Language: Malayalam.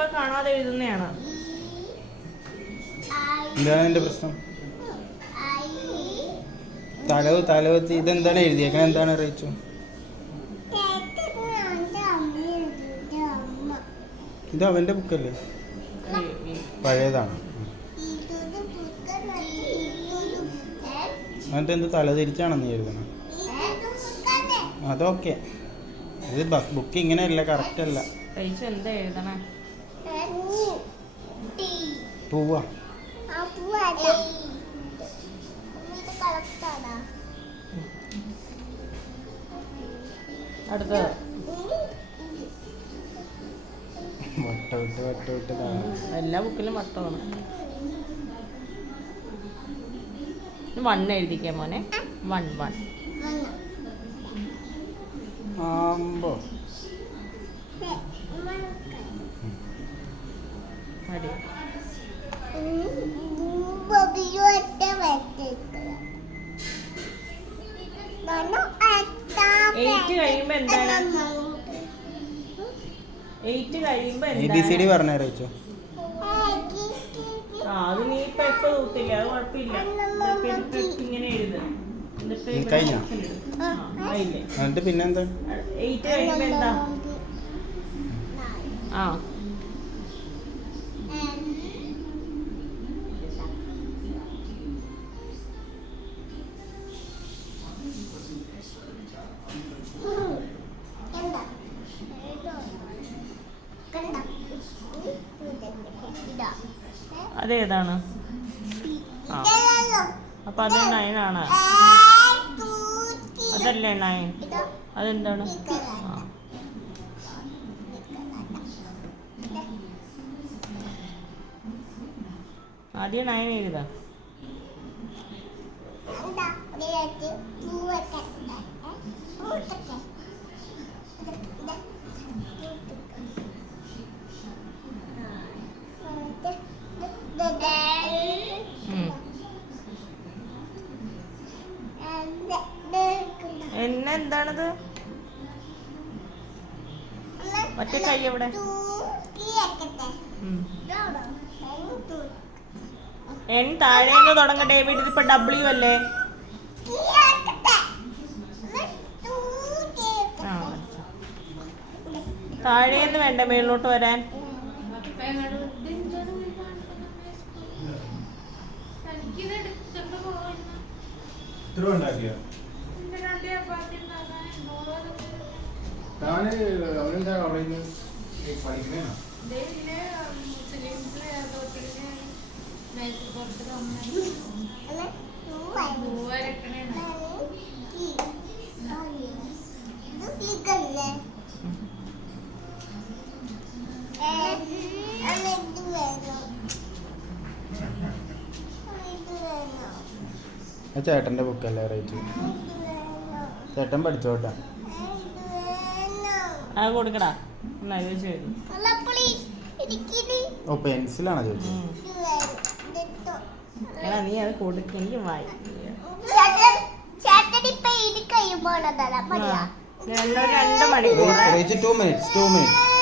ഇപ്പൊ കാണാതെ എഴുതുന്നതാണ്. എന്താണ് എന്റെ പ്രശ്നം? തലവത്തി ഇതെന്താണ് എഴുതിയേക്കണ? എന്താണ് അറിയിച്ചു? ഇത് അവന്റെ ബുക്കല്ലേ? പഴയതാണ്. എന്നിട്ട് എന്ത് തല തിരിച്ചാണോ നീ എഴുതണം? അതൊക്കെ ഇത് ബുക്ക് ഇങ്ങനെയല്ല, കറക്റ്റ് അല്ല. എന്താ എഴുതണേ? പൂവാ. അടുത്തത് വട്ടവിട്ട് എല്ലാ ബുക്കിലും വട്ടമാണ്. 1 എഴുതിക്കാൻ മോനെ. 1 ആമ്പോ മതി. 8 കഴിയുമ്പോ എന്താണ്? 8 കഴിയുമ്പോ ABCD പറഞ്ഞ അറിയിച്ചോ? അത് നീ ഇപ്പൊ എപ്പോ തൂത്തില്ല, അത് കുഴപ്പമില്ല. ഇങ്ങനെ എഴുതുക. കഴിഞ്ഞ എന്നിട്ട് പിന്നെന്താ? 8 കഴിയുമ്പോ എന്താ? ആ അതേതാണ്? ആ അപ്പൊ അത് 9 ആണ്. അതല്ലേ 9? അതെന്താണ്? ആ ആദ്യം 9 എഴുതാ. എന്താണത്? ഒറ്റ കൈ എവിടെ? എൻ താഴേന്ന് തുടങ്ങട്ടെ. ഇതിപ്പോ W അല്ലേ? താഴേന്ന് വേണ്ട മേളിലോട്ട് വരാൻ. ചേട്ടന്റെ ബുക്കല്ലേ റേറ്റ്? ചേട്ടൻ പഠിച്ചോട്ടെ. അത് കൊടുക്കടാ. ഓ പെൻസിലാണോ ചോദിച്ചത്? നീ അത് കൊടുക്ക. എനിക്ക് വായി 2 minutes